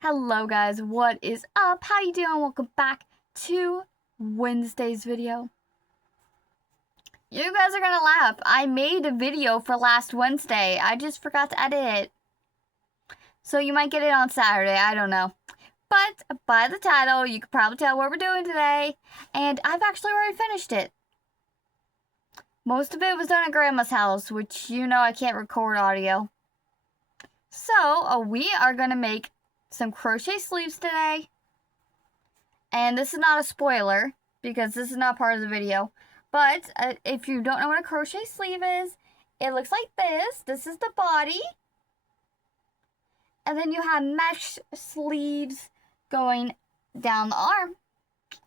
Hello guys, what is up? How you doing? Welcome back to Wednesday's video. You guys are gonna laugh. I made a video for last Wednesday. I just forgot to edit it. So you might get it on Saturday, I don't know. But by the title, you can probably tell what we're doing today. And I've actually already finished it. Most of it was done at Grandma's house, which you know I can't record audio. So we are gonna make some crochet sleeves today. And this is not a spoiler because this is not part of the video. But if you don't know what a crochet sleeve is, it looks like this. This is the body. And then you have mesh sleeves going down the arm.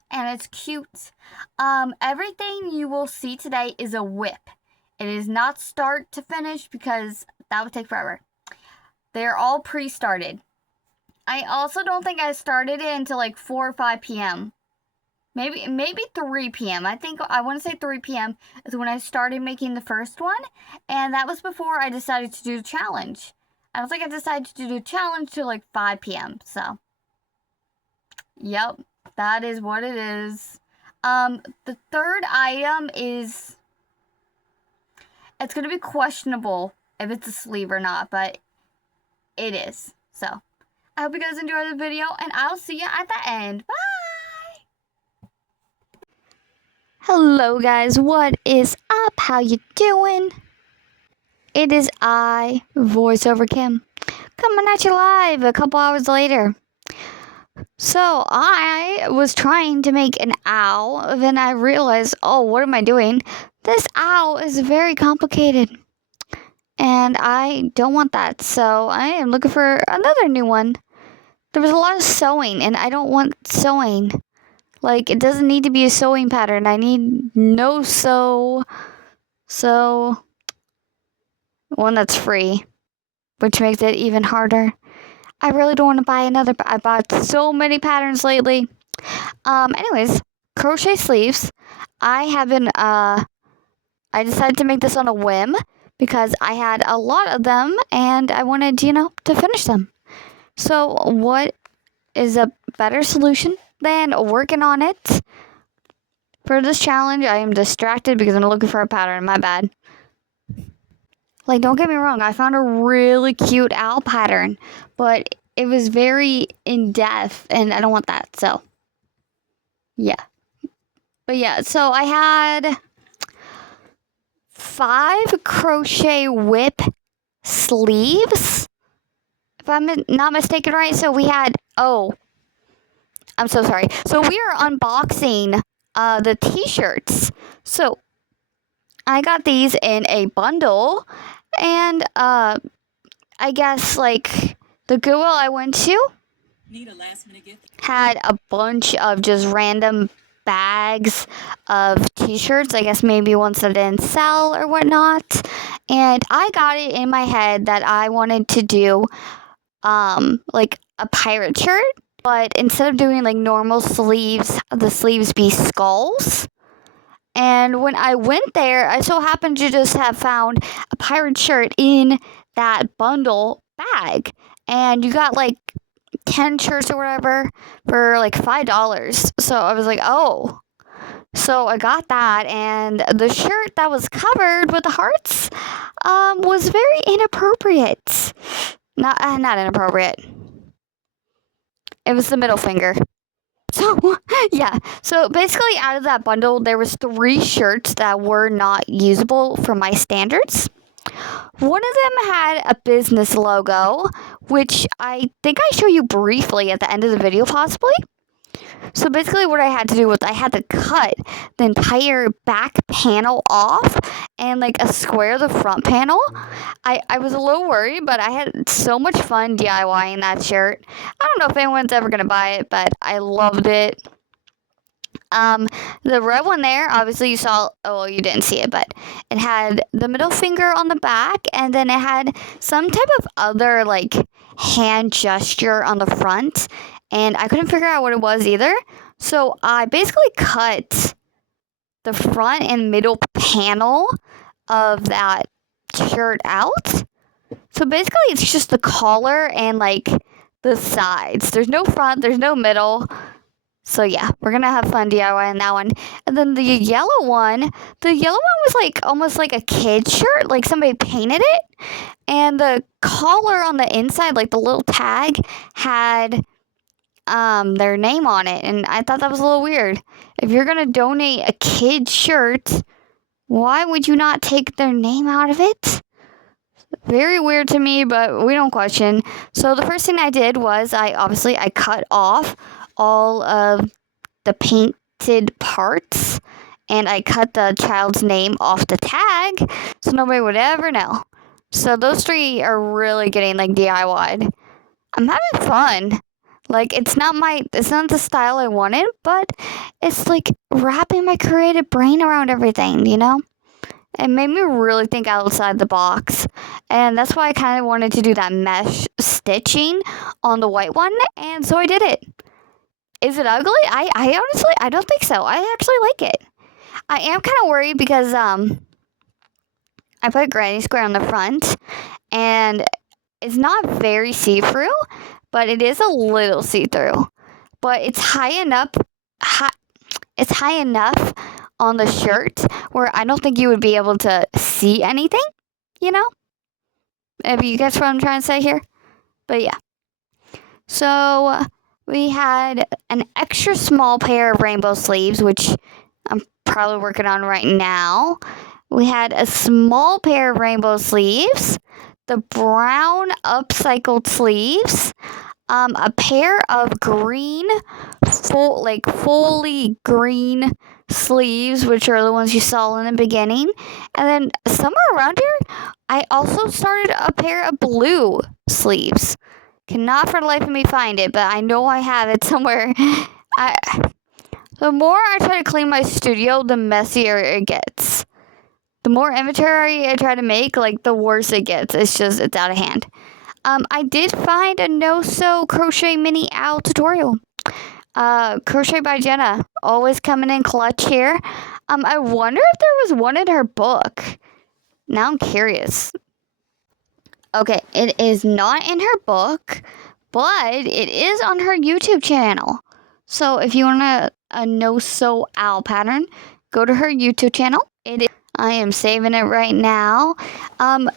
And it's cute. Everything you will see today is a whip. It is not start to finish because that would take forever. They're all pre-started. I also don't think I started it until like 4 or 5 p.m. Maybe 3 p.m. I want to say 3 p.m. is when I started making the first one. And that was before I decided to do the challenge. I don't think I decided to do the challenge till like 5 p.m. So, yep, that is what it is. The third item is, it's going to be questionable if it's a sleeve or not, but it is. So, I hope you guys enjoyed the video, and I'll see you at the end. Bye! Hello, guys. What is up? How you doing? It is I, VoiceOver Kim, coming at you live a couple hours later. So, I was trying to make an owl, then I realized, oh, what am I doing? This owl is very complicated. And I don't want that, so I am looking for another new one. There was a lot of sewing, and I don't want sewing. Like, it doesn't need to be a sewing pattern. I need no sew. So, one that's free, which makes it even harder. I really don't want to buy another. I bought so many patterns lately. Anyways, crochet sleeves. I decided to make this on a whim because I had a lot of them, and I wanted, to finish them. So what is a better solution than working on it? For this challenge, I am distracted because I'm looking for a pattern. My bad. Like, don't get me wrong. I found a really cute owl pattern, but it was very in-depth, and I don't want that. So, yeah. But yeah, so I had 5 crochet whip sleeves, if I'm not mistaken, right? So we had, I'm so sorry. So we are unboxing the t-shirts. So I got these in a bundle, and I guess like the Goodwill I went to had a bunch of just random bags of t-shirts. I guess maybe ones that didn't sell or whatnot. And I got it in my head that I wanted to do like a pirate shirt, but instead of doing like normal sleeves, the sleeves be skulls. And when I went there, I so happened to just have found a pirate shirt in that bundle bag. And you got like 10 shirts or whatever for like $5. So I was like, oh. So I got that, and the shirt that was covered with the hearts was very inappropriate. Not inappropriate. It was the middle finger. So, yeah. So, basically, out of that bundle, there was 3 shirts that were not usable for my standards. One of them had a business logo, which I think I show you briefly at the end of the video, possibly. So basically what I had to do was I had to cut the entire back panel off and like a square the front panel. I was a little worried, but I had so much fun DIYing that shirt. I don't know if anyone's ever going to buy it, but I loved it. The red one there, obviously you saw, you didn't see it, but it had the middle finger on the back, and then it had some type of other like hand gesture on the front. And I couldn't figure out what it was either. So I basically cut the front and middle panel of that shirt out. So basically it's just the collar and like the sides. There's no front, there's no middle. So yeah, we're gonna have fun DIYing that one. And then the yellow one was like almost like a kid shirt, like somebody painted it. And the collar on the inside, like the little tag, had their name on it. And I thought that was a little weird. If you're gonna donate a kid shirt, why would you not take their name out of it? Very weird to me, but we don't question. So the first thing I did was I cut off all of the painted parts, and I cut the child's name off the tag so nobody would ever know. So those three are really getting like DIY'd. I'm having fun. Like it's not the style I wanted, but it's like wrapping my creative brain around everything, you know? It made me really think outside the box. And that's why I kind of wanted to do that mesh stitching on the white one, and so I did it. Is it ugly? I honestly, I don't think so. I actually like it. I am kind of worried because I put Granny Square on the front, and it's not very see-through, but it is a little see-through. But it's high enough on the shirt where I don't think you would be able to see anything, you know? If you guess what I'm trying to say here. But yeah. So we had an extra small pair of rainbow sleeves, which I'm probably working on right now. We had a small pair of rainbow sleeves, the brown upcycled sleeves, a pair of green, fully green sleeves, which are the ones you saw in the beginning. And then somewhere around here, I also started a pair of blue sleeves. Cannot for the life of me find it, but I know I have it somewhere. The more I try to clean my studio, the messier it gets. The more inventory I try to make, like the worse it gets. It's out of hand. I did find a no-sew crochet mini owl tutorial. Crochet by Jenna, always coming in clutch here. I wonder if there was one in her book. Now I'm curious. Okay, it is not in her book, but it is on her YouTube channel. So if you want a no-sew owl pattern, go to her YouTube channel. I am saving it right now. As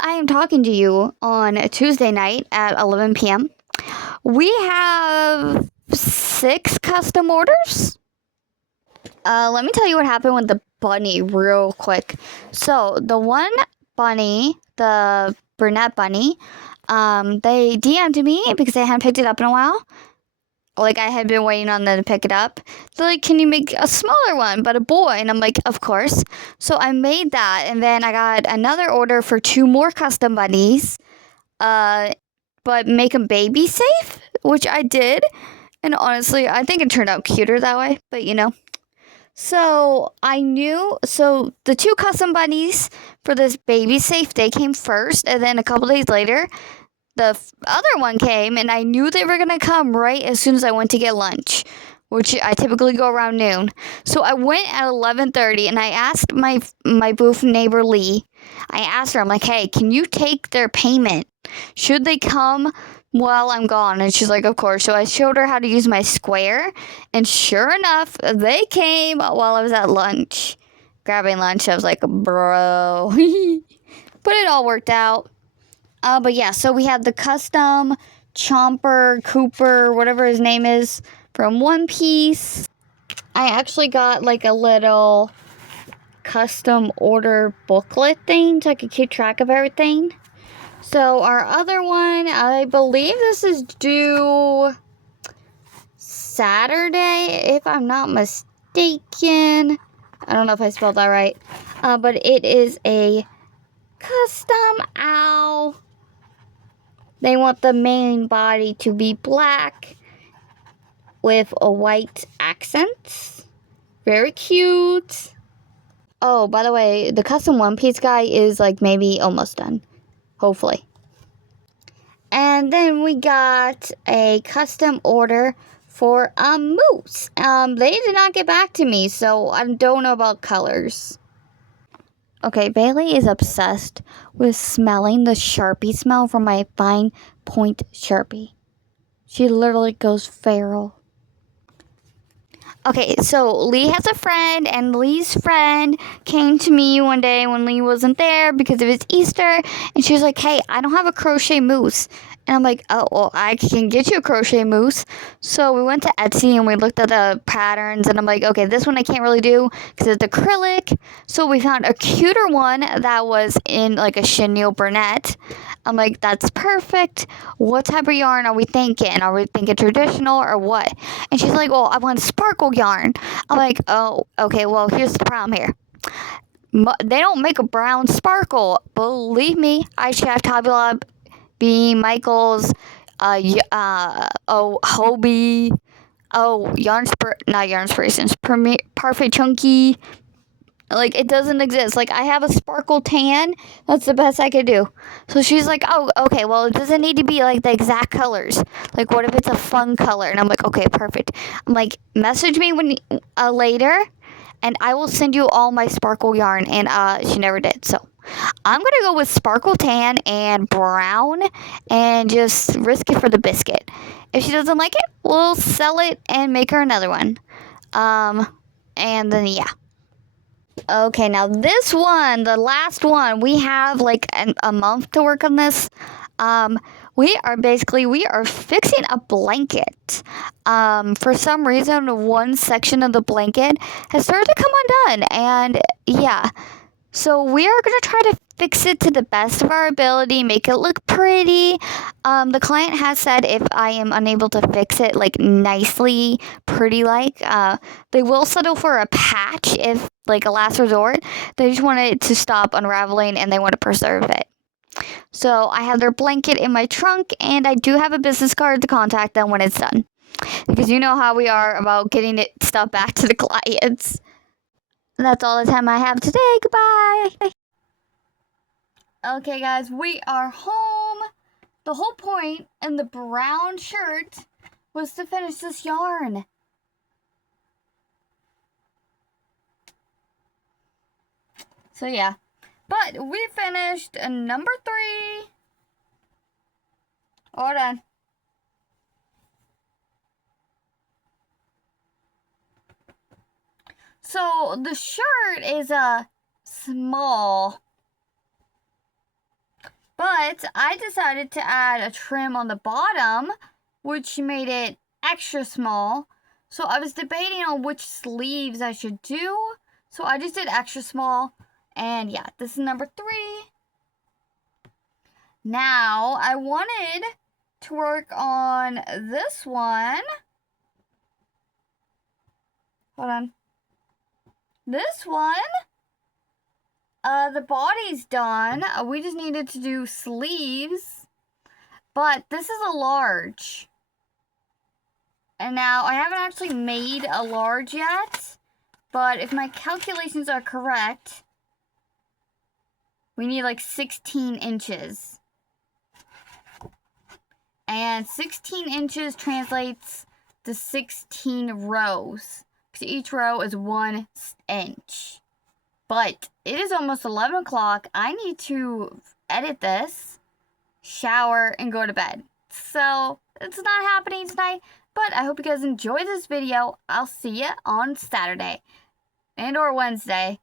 I am talking to you on a Tuesday night at 11 p.m., we have 6 custom orders. Let me tell you what happened with the bunny real quick. So the one bunny, the brunette bunny, they DM'd me because they hadn't picked it up in a while. Like, I had been waiting on them to pick it up. They're like, can you make a smaller one, but a boy? And I'm like, of course. So I made that, and then I got another order for 2 more custom bunnies, but make them baby safe, which I did. And honestly, I think it turned out cuter that way, but you know. So the 2 custom bunnies for this baby safe, they came first, and then a couple days later, the other one came, and I knew they were going to come right as soon as I went to get lunch, which I typically go around noon. So I went at 11:30, and I asked my booth neighbor, Lee. I asked her, I'm like, hey, can you take their payment? Should they come while I'm gone? And she's like, of course. So I showed her how to use my Square, and sure enough, they came while I was at lunch, grabbing lunch. I was like, bro. But it all worked out. But yeah, so we had the custom Chomper, Cooper, whatever his name is, from One Piece. I actually got like a little custom order booklet thing so I could keep track of everything. So our other one, I believe this is due Saturday, if I'm not mistaken. I don't know if I spelled that right. But it is a custom owl. They want the main body to be black with a white accent. Very cute. Oh, by the way, the custom One Piece guy is like maybe almost done. Hopefully. And then we got a custom order for a moose. They did not get back to me, so I don't know about colors. Okay, Bailey is obsessed with smelling the Sharpie smell from my fine point Sharpie. She literally goes feral. Okay, so Lee has a friend, and Lee's friend came to me one day when Lee wasn't there because it was Easter, and she was like, hey, I don't have a crochet moose. And I'm like, oh, well, I can get you a crochet moose. So we went to Etsy and we looked at the patterns, and I'm like, okay, this one I can't really do because it's acrylic. So we found a cuter one that was in like a chenille brunette. I'm like, that's perfect. What type of yarn are we thinking? Are we thinking traditional or what? And she's like, well, I want sparkle yarn. I'm like, oh, okay, well, here's the problem here. They don't make a brown sparkle. Believe me, I have Tabula B, Michaels, Hobie, not Yarn Inspirations, Perfect Chunky. Like, it doesn't exist. Like, I have a sparkle tan. That's the best I could do. So she's like, oh, okay, well, it doesn't need to be, like, the exact colors. Like, what if it's a fun color? And I'm like, okay, perfect. I'm like, message me when later, and I will send you all my sparkle yarn. And she never did. So I'm going to go with sparkle tan and brown and just risk it for the biscuit. If she doesn't like it, we'll sell it and make her another one. And then, yeah. Okay, now this one, the last one, we have like a month to work on this. We are fixing a blanket. For some reason, one section of the blanket has started to come undone, and yeah. So we are going to try to fix it to the best of our ability, make it look pretty. The client has said if I am unable to fix it like nicely, pretty like, they will settle for a patch if like a last resort. They just want it to stop unraveling and they want to preserve it. So I have their blanket in my trunk, and I do have a business card to contact them when it's done. Because you know how we are about getting stuff back to the clients. That's all the time I have today. Goodbye. Okay, guys, we are home. The whole point in the brown shirt was to finish this yarn. So, yeah. But we finished number 3. Hold on. So, the shirt is a small, but I decided to add a trim on the bottom, which made it extra small. So I was debating on which sleeves I should do. So I just did extra small. And yeah, this is number 3. Now, I wanted to work on this one. Hold on. This one. The body's done. We just needed to do sleeves. But this is a large. And now, I haven't actually made a large yet. But if my calculations are correct, we need like 16 inches. And 16 inches translates to 16 rows. Because each row is 1 inch. But it is almost 11 o'clock. I need to edit this, shower, and go to bed. So, it's not happening tonight. But I hope you guys enjoyed this video. I'll see you on Saturday. And or Wednesday.